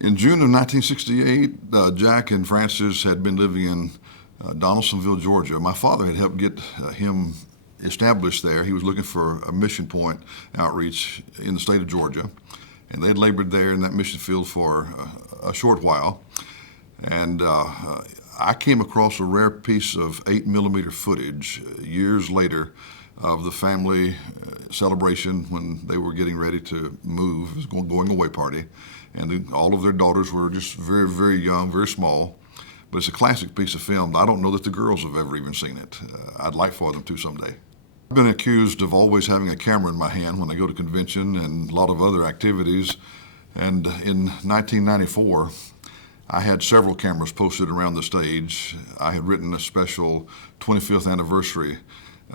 In June of 1968, Jack and Frances had been living in Donaldsonville, Georgia. My father had helped get him established there. He was looking for a mission point outreach in the state of Georgia, and they'd labored there in that mission field for a short while. And I came across a rare piece of 8mm footage years later of the family celebration when they were getting ready to move. It was a going away party, and all of their daughters were just very, very young, very small. But it's a classic piece of film. I don't know that the girls have ever even seen it. I'd like for them to someday. I've been accused of always having a camera in my hand when I go to convention and a lot of other activities. And in 1994, I had several cameras posted around the stage. I had written a special 25th anniversary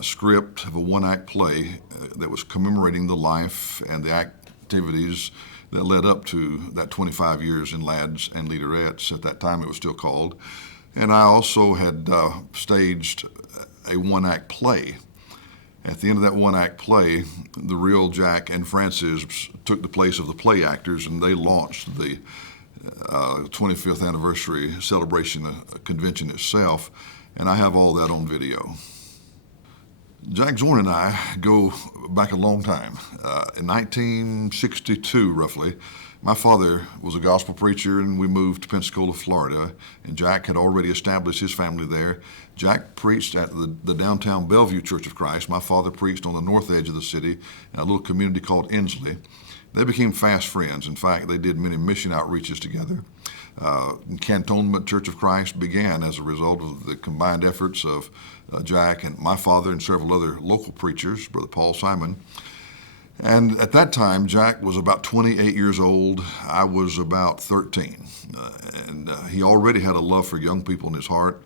script of a one-act play that was commemorating the life and the activities that led up to that 25 years in Lads and Leaderettes. At that time it was still called. And I also had staged a one-act play. At the end of that one-act play, the real Jack and Frances took the place of the play actors, and they launched the 25th anniversary celebration convention itself, and I have all that on video. Jack Zorn and I go back a long time. In 1962, roughly, my father was a gospel preacher, and we moved to Pensacola, Florida, and Jack had already established his family there. Jack preached at the downtown Bellevue Church of Christ. My father preached on the north edge of the city in a little community called Inslee. They became fast friends. In fact, they did many mission outreaches together. Cantonment Church of Christ began as a result of the combined efforts of Jack and my father and several other local preachers, Brother Paul Simon. And at that time, Jack was about 28 years old. I was about 13. And he already had a love for young people in his heart.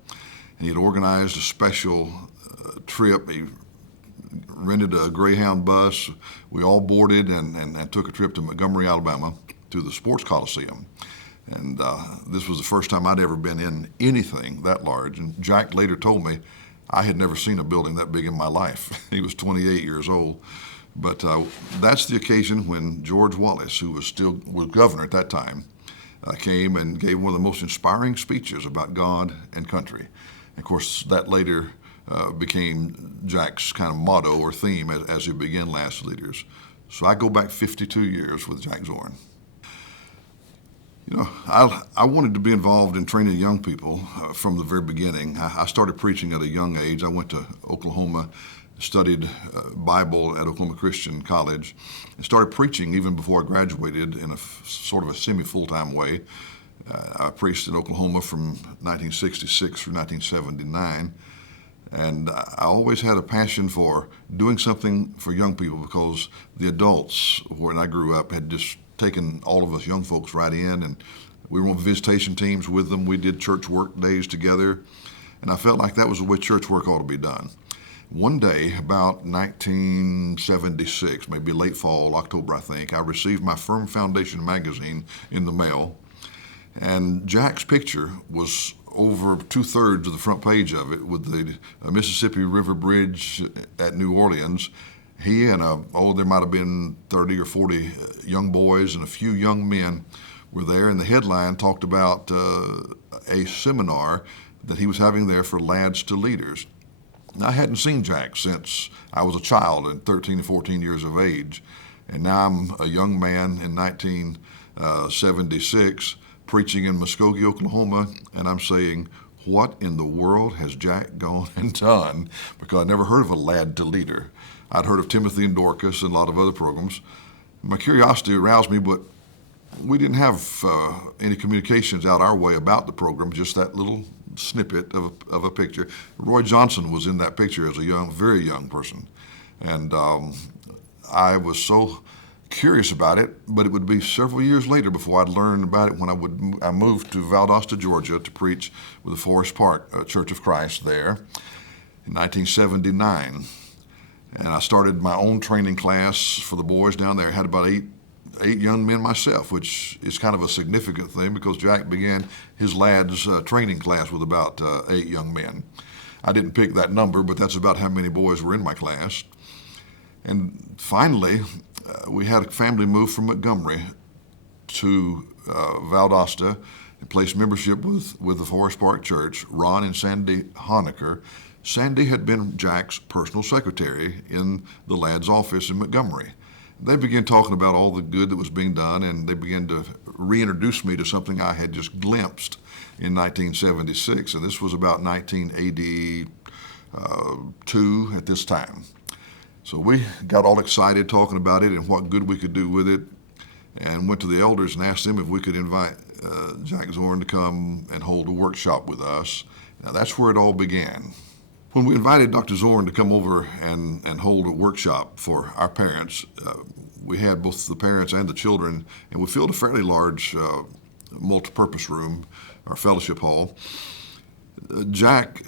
And he had organized a special trip. He rented a Greyhound bus. We all boarded and took a trip to Montgomery, Alabama, to the Sports Coliseum. And this was the first time I'd ever been in anything that large. And Jack later told me I had never seen a building that big in my life. He was 28 years old. But that's the occasion when George Wallace, who was governor at that time, came and gave one of the most inspiring speeches about God and country. And of course, that later became Jack's kind of motto or theme as he began Last Leaders. So I go back 52 years with Jack Zorn. You know, I wanted to be involved in training young people from the very beginning. I started preaching at a young age. I went to Oklahoma, studied Bible at Oklahoma Christian College, and started preaching even before I graduated in a sort of a semi-full-time way. I preached in Oklahoma from 1966 through 1979. And I always had a passion for doing something for young people because the adults, when I grew up, had just taken all of us young folks right in, and we were on visitation teams with them. We did church work days together, and I felt like that was the way church work ought to be done. One day, about 1976, maybe late fall, October, I think, I received my Firm Foundation magazine in the mail, and Jack's picture was over 2/3 of the front page of it with the Mississippi River Bridge at New Orleans. He and there might have been 30 or 40 young boys and a few young men were there, and the headline talked about a seminar that he was having there for lads to leaders. Now, I hadn't seen Jack since I was a child at 13 and 14 years of age, and now I'm a young man in 1976 preaching in Muskogee, Oklahoma, and I'm saying, what in the world has Jack gone and done? Because I never heard of a lad to leader. I'd heard of Timothy and Dorcas and a lot of other programs. My curiosity aroused me, but we didn't have any communications out our way about the program, just that little snippet of a picture. Roy Johnson was in that picture as a very young person. And I was so curious about it, but it would be several years later before I'd learn about it when I moved to Valdosta, Georgia to preach with the Forest Park Church of Christ there in 1979. And I started my own training class for the boys down there. I had about eight young men myself, which is kind of a significant thing because Jack began his lads training class with about 8 young men. I didn't pick that number, but that's about how many boys were in my class. And finally, we had a family move from Montgomery to Valdosta and placed membership with the Forest Park Church, Ron and Sandy Honecker. Sandy had been Jack's personal secretary in the lad's office in Montgomery. They began talking about all the good that was being done, and they began to reintroduce me to something I had just glimpsed in 1976, and this was about 1982 at this time. So we got all excited talking about it and what good we could do with it, and went to the elders and asked them if we could invite Jack Zorn to come and hold a workshop with us. Now that's where it all began. When we invited Dr. Zorn to come over and hold a workshop for our parents, we had both the parents and the children, and we filled a fairly large multi-purpose room, our fellowship hall. Jack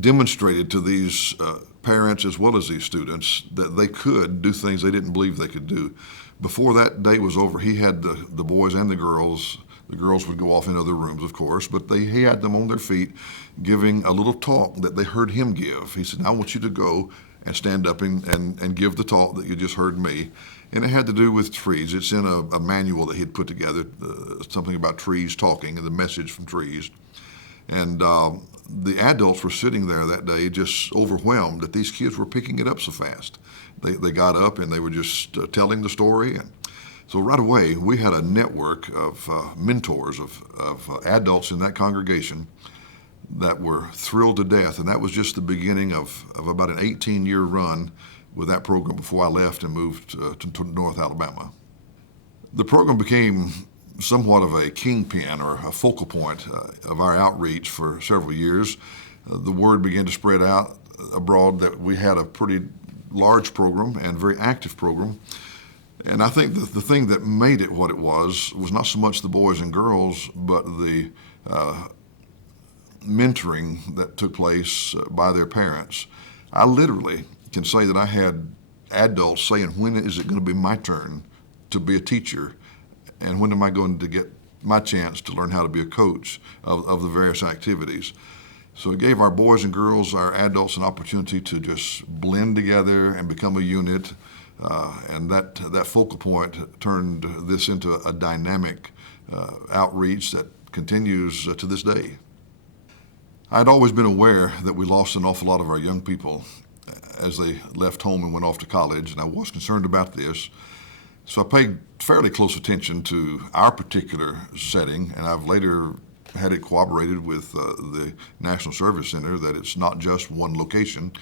demonstrated to these parents as well as these students that they could do things they didn't believe they could do. Before that day was over, he had the boys and the girls. The girls would go off in other rooms, of course, but he had them on their feet giving a little talk that they heard him give. He said, "Now I want you to go and stand up and give the talk that you just heard me." And it had to do with trees. It's in a manual that he'd put together, something about trees talking and the message from trees. And the adults were sitting there that day just overwhelmed that these kids were picking it up so fast. They got up and they were just telling the story. And so right away, we had a network of mentors, of adults in that congregation that were thrilled to death. And that was just the beginning of about an 18-year run with that program before I left and moved to North Alabama. The program became somewhat of a kingpin or a focal point of our outreach for several years. The word began to spread out abroad that we had a pretty large program and very active program. And I think the thing that made it what it was not so much the boys and girls, but the mentoring that took place by their parents. I literally can say that I had adults saying, "When is it going to be my turn to be a teacher? And when am I going to get my chance to learn how to be a coach of the various activities?" So it gave our boys and girls, our adults, an opportunity to just blend together and become a unit. And that focal point turned this into a dynamic outreach that continues to this day. I'd always been aware that we lost an awful lot of our young people as they left home and went off to college, and I was concerned about this. So I paid fairly close attention to our particular setting, and I've later had it corroborated with the National Service Center that it's not just one location.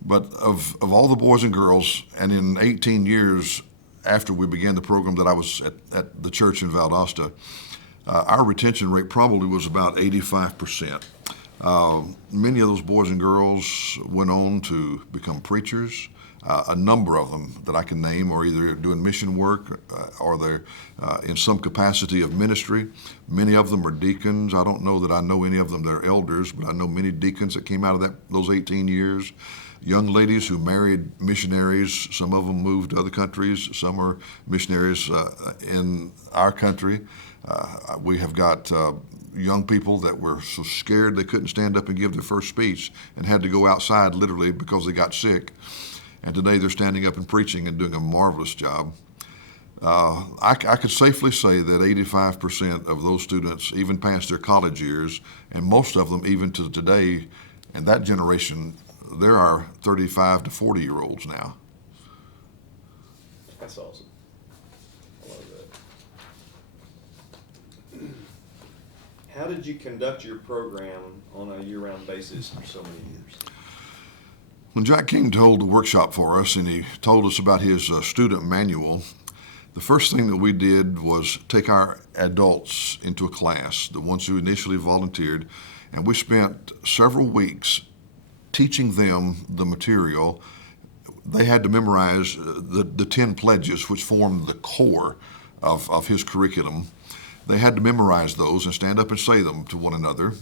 But of all the boys and girls, and in 18 years after we began the program that I was at the church in Valdosta, our retention rate probably was about 85%. Many of those boys and girls went on to become preachers. A number of them that I can name are either doing mission work or they're in some capacity of ministry. Many of them are deacons. I don't know that I know any of them that are elders, but I know many deacons that came out of those 18 years. Young ladies who married missionaries. Some of them moved to other countries. Some are missionaries in our country. We have got young people that were so scared they couldn't stand up and give their first speech and had to go outside literally because they got sick. And today they're standing up and preaching and doing a marvelous job. I could safely say that 85% of those students even past their college years, and most of them even to today, and that generation, there are 35 to 40-year-olds now. That's awesome. I love that. How did you conduct your program on a year-round basis for so many years? When Jack came to hold the workshop for us and he told us about his student manual, the first thing that we did was take our adults into a class, the ones who initially volunteered, and we spent several weeks teaching them the material. They had to memorize the 10 pledges, which formed the core of his curriculum. They had to memorize those and stand up and say them to one another.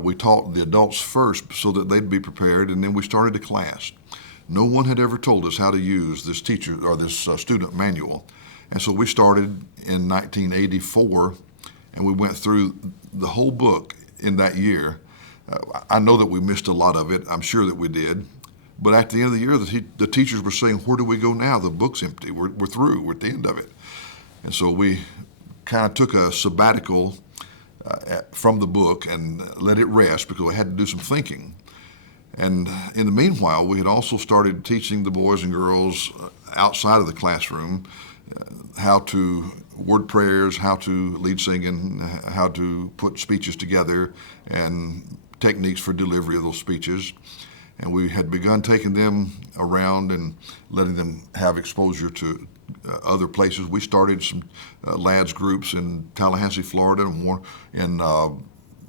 We taught the adults first so that they'd be prepared, and then we started a class. No one had ever told us how to use this teacher or this student manual. And so we started in 1984, and we went through the whole book in that year. I know that we missed a lot of it. I'm sure that we did. But at the end of the year, the teachers were saying, "Where do we go now? The book's empty. We're through. We're at the end of it." And so we kind of took a sabbatical from the book and let it rest because I had to do some thinking. And in the meanwhile, we had also started teaching the boys and girls outside of the classroom how to word prayers, how to lead singing, how to put speeches together, and techniques for delivery of those speeches. And we had begun taking them around and letting them have exposure to other places. We started some lads groups in Tallahassee, Florida, and more in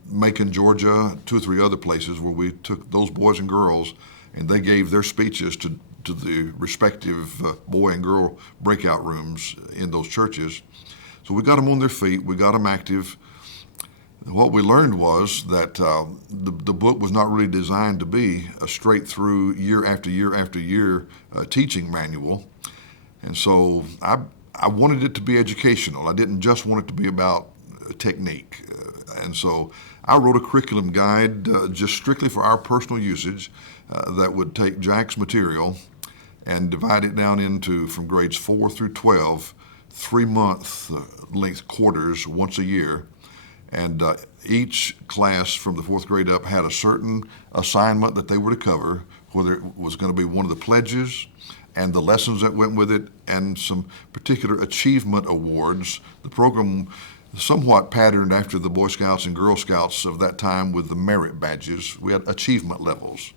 Macon, Georgia, 2 or 3 other places where we took those boys and girls and they gave their speeches to the respective boy and girl breakout rooms in those churches. So we got them on their feet, we got them active. What we learned was that the book was not really designed to be a straight through year after year after year teaching manual. And so I wanted it to be educational. I didn't just want it to be about technique. And so I wrote a curriculum guide just strictly for our personal usage that would take Jack's material and divide it down into, from grades 4 through 12, 3-month length quarters once a year. And each class from the 4th grade up had a certain assignment that they were to cover, whether it was going to be one of the pledges and the lessons that went with it and some particular achievement awards. The program somewhat patterned after the Boy Scouts and Girl Scouts of that time with the merit badges. We had achievement levels.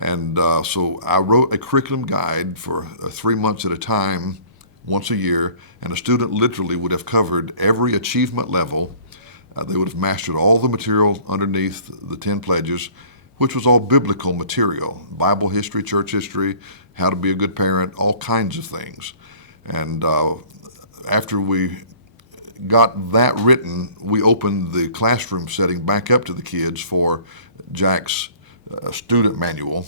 And so I wrote a curriculum guide for 3 months at a time, once a year, and a student literally would have covered every achievement level. They would have mastered all the material underneath the 10 pledges, which was all biblical material, Bible history, church history, how to be a good parent, all kinds of things. And after we got that written, we opened the classroom setting back up to the kids for Jack's student manual.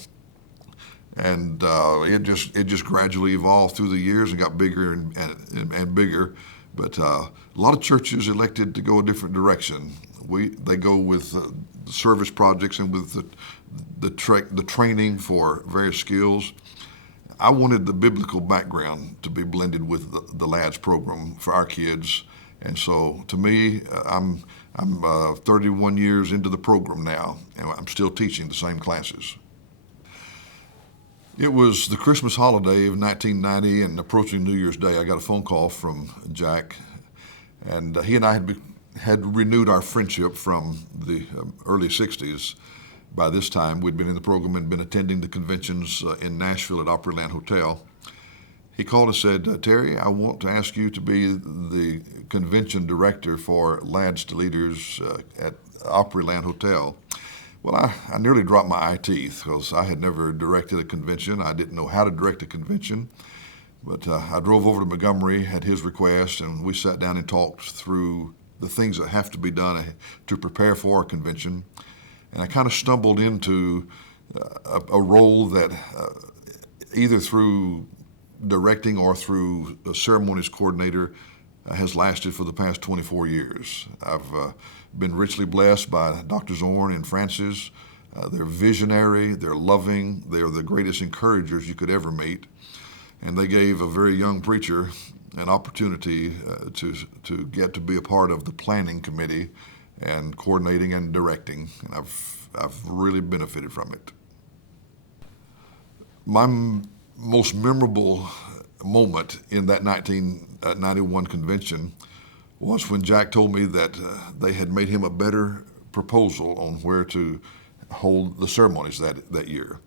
And it just gradually evolved through the years and got bigger and bigger. But a lot of churches elected to go a different direction. They go with the service projects and with the training for various skills. I wanted the biblical background to be blended with the lads program for our kids. And so to me, I'm 31 years into the program now, and I'm still teaching the same classes. It was the Christmas holiday of 1990 and approaching New Year's Day. I got a phone call from Jack, and he and I had renewed our friendship from the early 60s. By this time, we'd been in the program and been attending the conventions in Nashville at Opryland Hotel. He called and said, "Terry, I want to ask you to be the convention director for Lads to Leaders at Opryland Hotel." Well, I nearly dropped my eye teeth because I had never directed a convention. I didn't know how to direct a convention. But I drove over to Montgomery at his request, and we sat down and talked through the things that have to be done to prepare for a convention. And I kind of stumbled into a role that either through directing or through a ceremonies coordinator has lasted for the past 24 years. I've been richly blessed by Dr. Zorn and Francis. They're visionary, they're loving, they're the greatest encouragers you could ever meet. And they gave a very young preacher an opportunity to get to be a part of the planning committee and coordinating and directing. And I've really benefited from it. My most memorable moment in that 1991 convention was when Jack told me that they had made him a better proposal on where to hold the ceremonies that year.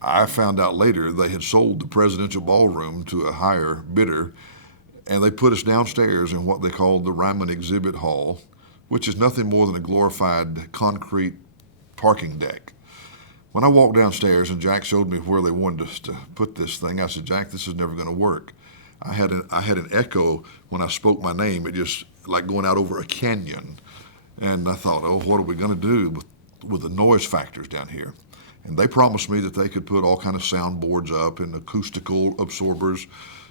I found out later they had sold the presidential ballroom to a higher bidder, and they put us downstairs in what they called the Ryman Exhibit Hall, which is nothing more than a glorified concrete parking deck. When I walked downstairs and Jack showed me where they wanted us to put this thing, I said, "Jack, this is never going to work." I had an echo when I spoke my name. It just like going out over a canyon. And I thought, oh, what are we going to do with the noise factors down here? And they promised me that they could put all kind of soundboards up and acoustical absorbers.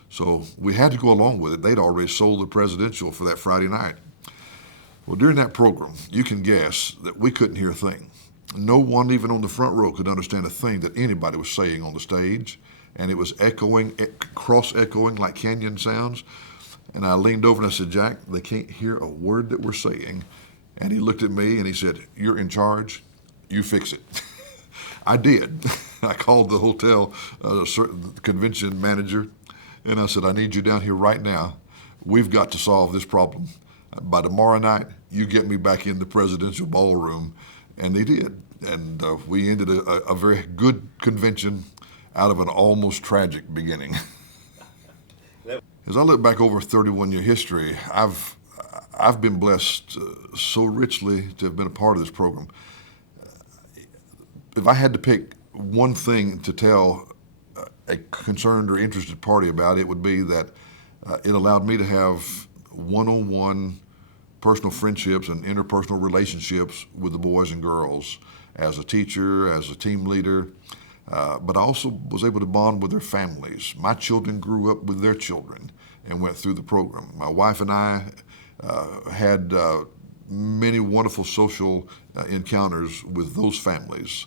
So we had to go along with it. They'd already sold the presidential for that Friday night. Well, during that program, you can guess that we couldn't hear a thing. No one, even on the front row, could understand a thing that anybody was saying on the stage. And it was echoing, cross-echoing like canyon sounds. And I leaned over and I said, Jack, they can't hear a word that we're saying. And he looked at me and he said, you're in charge. You fix it. I did. I called the hotel convention manager and I said, I need you down here right now. We've got to solve this problem. By tomorrow night, you get me back in the presidential ballroom. And they did. And we ended a very good convention out of an almost tragic beginning. As I look back over 31-year history, I've been blessed so richly to have been a part of this program. If I had to pick one thing to tell a concerned or interested party about, it would be that it allowed me to have one-on-one personal friendships and interpersonal relationships with the boys and girls as a teacher, as a team leader, but I also was able to bond with their families. My children grew up with their children and went through the program. My wife and I had many wonderful social encounters with those families.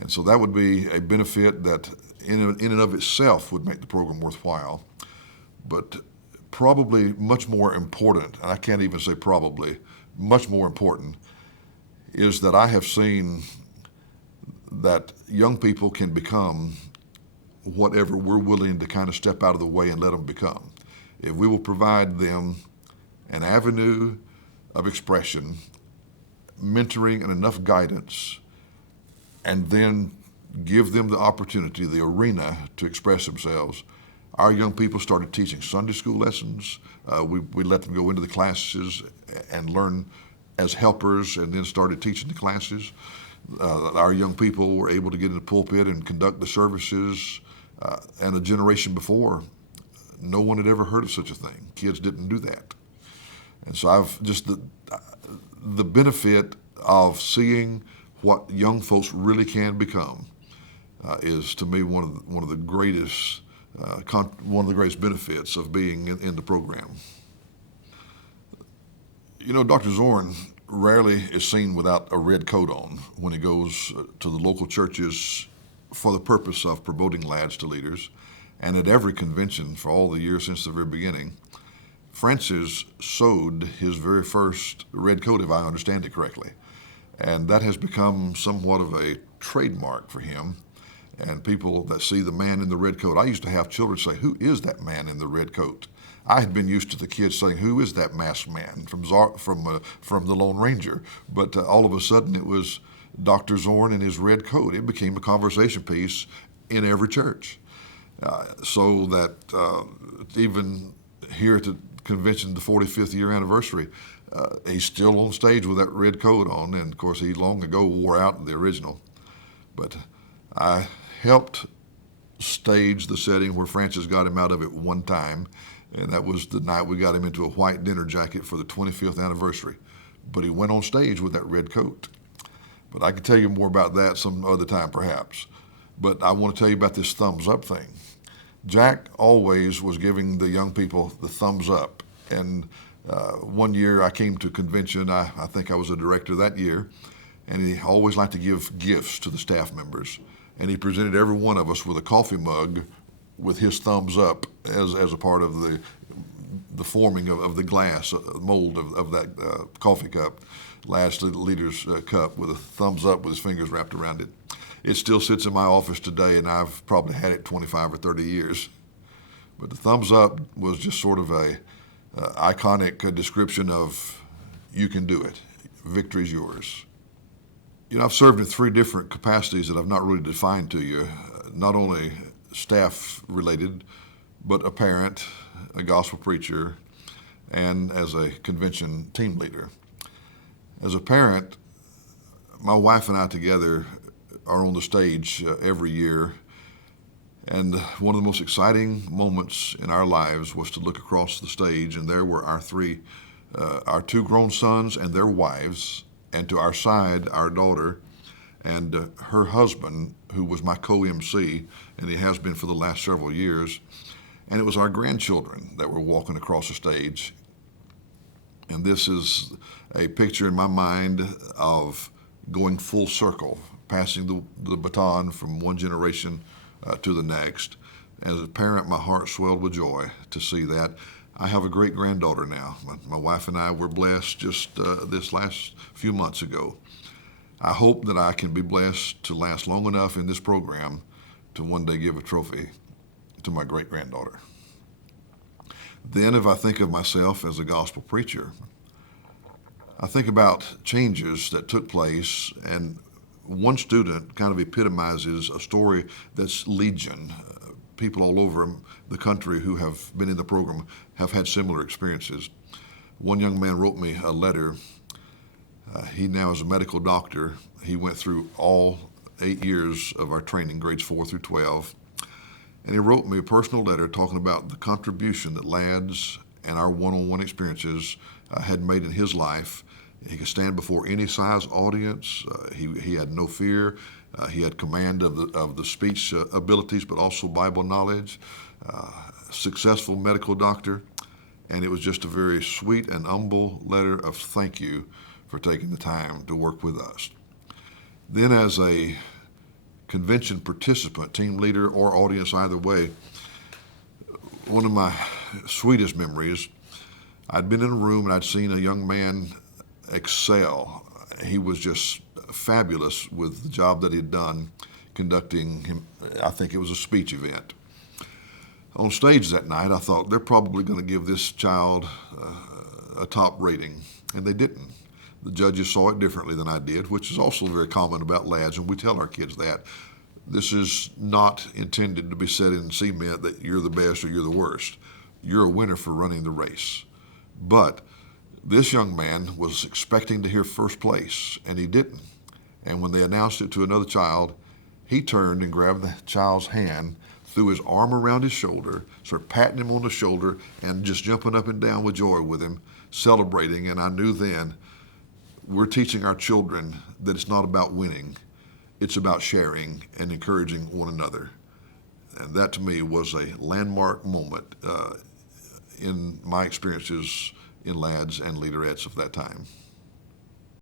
And so that would be a benefit that in and of itself would make the program worthwhile. But probably much more important, and I can't even say probably, much more important, is that I have seen that young people can become whatever we're willing to kind of step out of the way and let them become. If we will provide them an avenue of expression, mentoring and enough guidance, and then give them the opportunity, the arena to express themselves. Our young people started teaching Sunday school lessons. We let them go into the classes and learn as helpers and then started teaching the classes. Our young people were able to get in the pulpit and conduct the services. And a generation before, no one had ever heard of such a thing. Kids didn't do that. And so I've just the benefit of seeing what young folks really can become is to me one of the greatest benefits of being in the program. You know, Dr. Zorn rarely is seen without a red coat on when he goes to the local churches for the purpose of promoting lads to leaders. And at every convention for all the years since the very beginning, Francis sewed his very first red coat, if I understand it correctly. And that has become somewhat of a trademark for him. And people that see the man in the red coat, I used to have children say, who is that man in the red coat? I had been used to the kids saying, who is that masked man from the Lone Ranger? But all of a sudden it was Dr. Zorn in his red coat. It became a conversation piece in every church. So that even here at the convention, the 45th year anniversary, he's still on stage with that red coat on. And of course, he long ago wore out the original. But I helped stage the setting where Francis got him out of it one time. And that was the night we got him into a white dinner jacket for the 25th anniversary. But he went on stage with that red coat. But I can tell you more about that some other time, perhaps. But I want to tell you about this thumbs up thing. Jack always was giving the young people the thumbs up. And one year I came to a convention, I think I was a director that year, and he always liked to give gifts to the staff members. And he presented every one of us with a coffee mug with his thumbs up as a part of the forming of the glass mold of that coffee cup, last leader's cup, with a thumbs up with his fingers wrapped around it. It still sits in my office today, and I've probably had it 25 or 30 years. But the thumbs up was just sort of a iconic description of you can do it. Victory's yours. You know, I've served in 3 different capacities that I've not really defined to you, not only staff related, but a parent, a gospel preacher, and as a convention team leader. As a parent, my wife and I together are on the stage every year, and one of the most exciting moments in our lives was to look across the stage, and there were our 2 grown sons and their wives, and to our side, our daughter and her husband, who was my co-MC, and he has been for the last several years. And it was our grandchildren that were walking across the stage. And this is a picture in my mind of going full circle, passing the baton from one generation to the next. As a parent, my heart swelled with joy to see that. I have a great granddaughter now. My wife and I were blessed just this last few months ago. I hope that I can be blessed to last long enough in this program to one day give a trophy to my great granddaughter. Then, if I think of myself as a gospel preacher, I think about changes that took place, and one student kind of epitomizes a story that's legion. People all over the country who have been in the program have had similar experiences. One young man wrote me a letter. He now is a medical doctor. He went through all 8 years of our training, grades 4 through 12. And he wrote me a personal letter talking about the contribution that lads and our one-on-one experiences had made in his life. He could stand before any size audience. He had no fear. He had command of the speech abilities, but also Bible knowledge. Successful medical doctor. And it was just a very sweet and humble letter of thank you for taking the time to work with us. Then, as a convention participant, team leader, or audience either way, one of my sweetest memories, I'd been in a room and I'd seen a young man excel. He was just fabulous with the job that he'd done conducting him. I think it was a speech event. On stage that night, I thought they're probably going to give this child a top rating, and they didn't. The judges saw it differently than I did, which is also very common about lads, and we tell our kids that. This is not intended to be set in cement that you're the best or you're the worst. You're a winner for running the race. But this young man was expecting to hear first place, and he didn't. And when they announced it to another child, he turned and grabbed the child's hand, threw his arm around his shoulder, started patting him on the shoulder, and just jumping up and down with joy with him, celebrating. And I knew then, we're teaching our children that it's not about winning. It's about sharing and encouraging one another. And that to me was a landmark moment in my experiences in lads and leaderettes of that time.